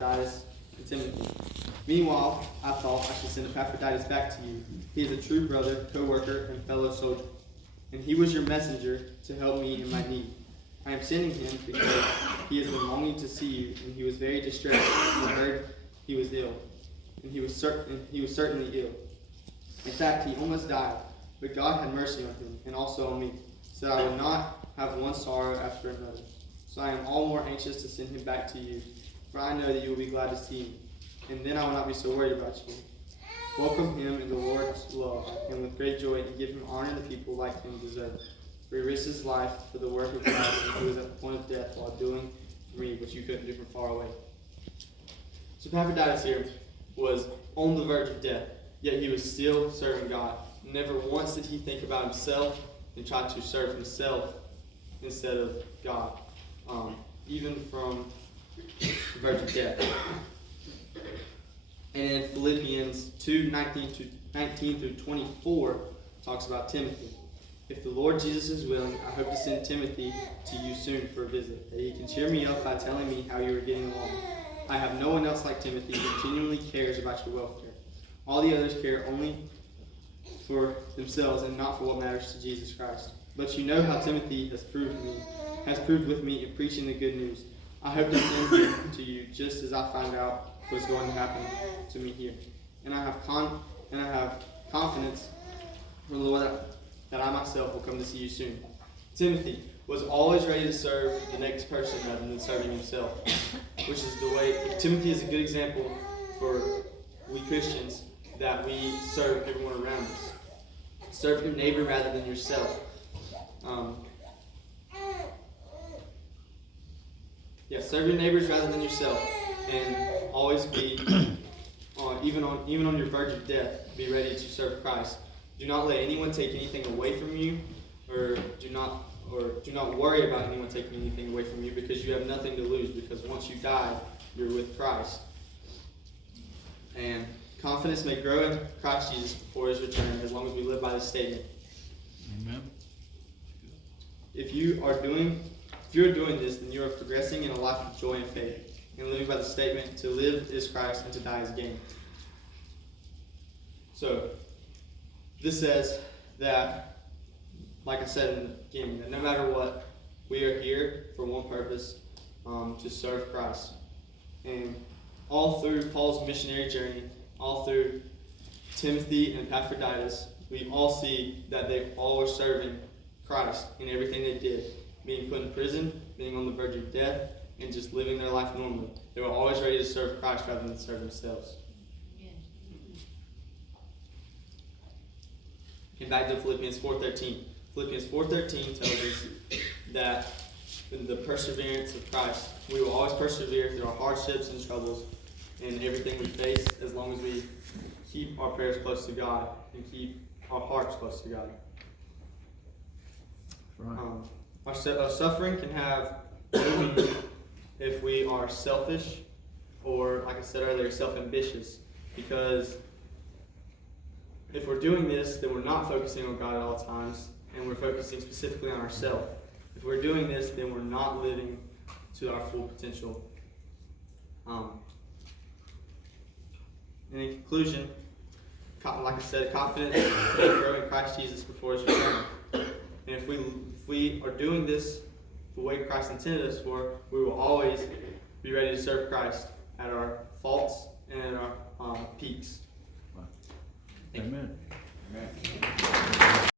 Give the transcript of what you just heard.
Epaphroditus and Timothy. Meanwhile, I thought I should send Epaphroditus back to you. He is a true brother, co-worker, and fellow soldier, and he was your messenger to help me in my need. I am sending him because he has been longing to see you, and he was very distressed when he heard he was ill, and he was certainly ill. In fact, he almost died, but God had mercy on him, and also on me, so that I would not have one sorrow after another. So I am all more anxious to send him back to you, for I know that you will be glad to see him, and then I will not be so worried about you. Welcome him in the Lord's love, and with great joy, and give him honor the people like him deserve. For he risked his life for the work of Christ, and he was at the point of death while doing for me what you couldn't do from far away. So Epaphroditus here was on the verge of death, yet he was still serving God. Never once did he think about himself and try to serve himself instead of God, even from the verge of death. And in Philippians 2:19 through 24 talks about Timothy. If the Lord Jesus is willing, I hope to send Timothy to you soon for a visit, that he can cheer me up by telling me how you are getting along. I have no one else like Timothy who genuinely cares about your welfare. All the others care only for themselves and not for what matters to Jesus Christ. But you know how Timothy has proved with me in preaching the good news. I hope to send him to you just as I found out was going to happen to me here. And I have confidence from the Lord that I myself will come to see you soon. Timothy was always ready to serve the next person rather than serving himself, which is the way. Timothy is a good example for we Christians that we serve everyone around us. Serve your neighbor rather than yourself. Serve your neighbors rather than yourself, and always be even on your verge of death, be ready to serve Christ. Do not let anyone take anything away from you, or do not worry about anyone taking anything away from you, because you have nothing to lose. Because once you die, you're with Christ. And confidence may grow in Christ Jesus before His return, as long as we live by this statement. Amen. If you're doing this, then you are progressing in a life of joy and faith, and living by the statement, to live is Christ and to die is gain. So, this says that, like I said in the beginning, that no matter what, we are here for one purpose, to serve Christ. And all through Paul's missionary journey, all through Timothy and Epaphroditus, we all see that they all were serving Christ in everything they did. Being put in prison, being on the verge of death, and just living their life normally. They were always ready to serve Christ rather than serve themselves. And back to Philippians 4:13. Philippians 4:13 tells us that in the perseverance of Christ, we will always persevere through our hardships and troubles and everything we face, as long as we keep our prayers close to God and keep our hearts close to God. Right. Our suffering can have meaning if we are selfish or, like I said earlier, self-ambitious. Because if we're doing this, then we're not focusing on God at all times, and we're focusing specifically on ourselves. If we're doing this, then we're not living to our full potential. And in conclusion, like I said, confidence may grow in Christ Jesus before His return. And if we are doing this the way Christ intended us for, we will always be ready to serve Christ at our faults and at our peaks. Amen.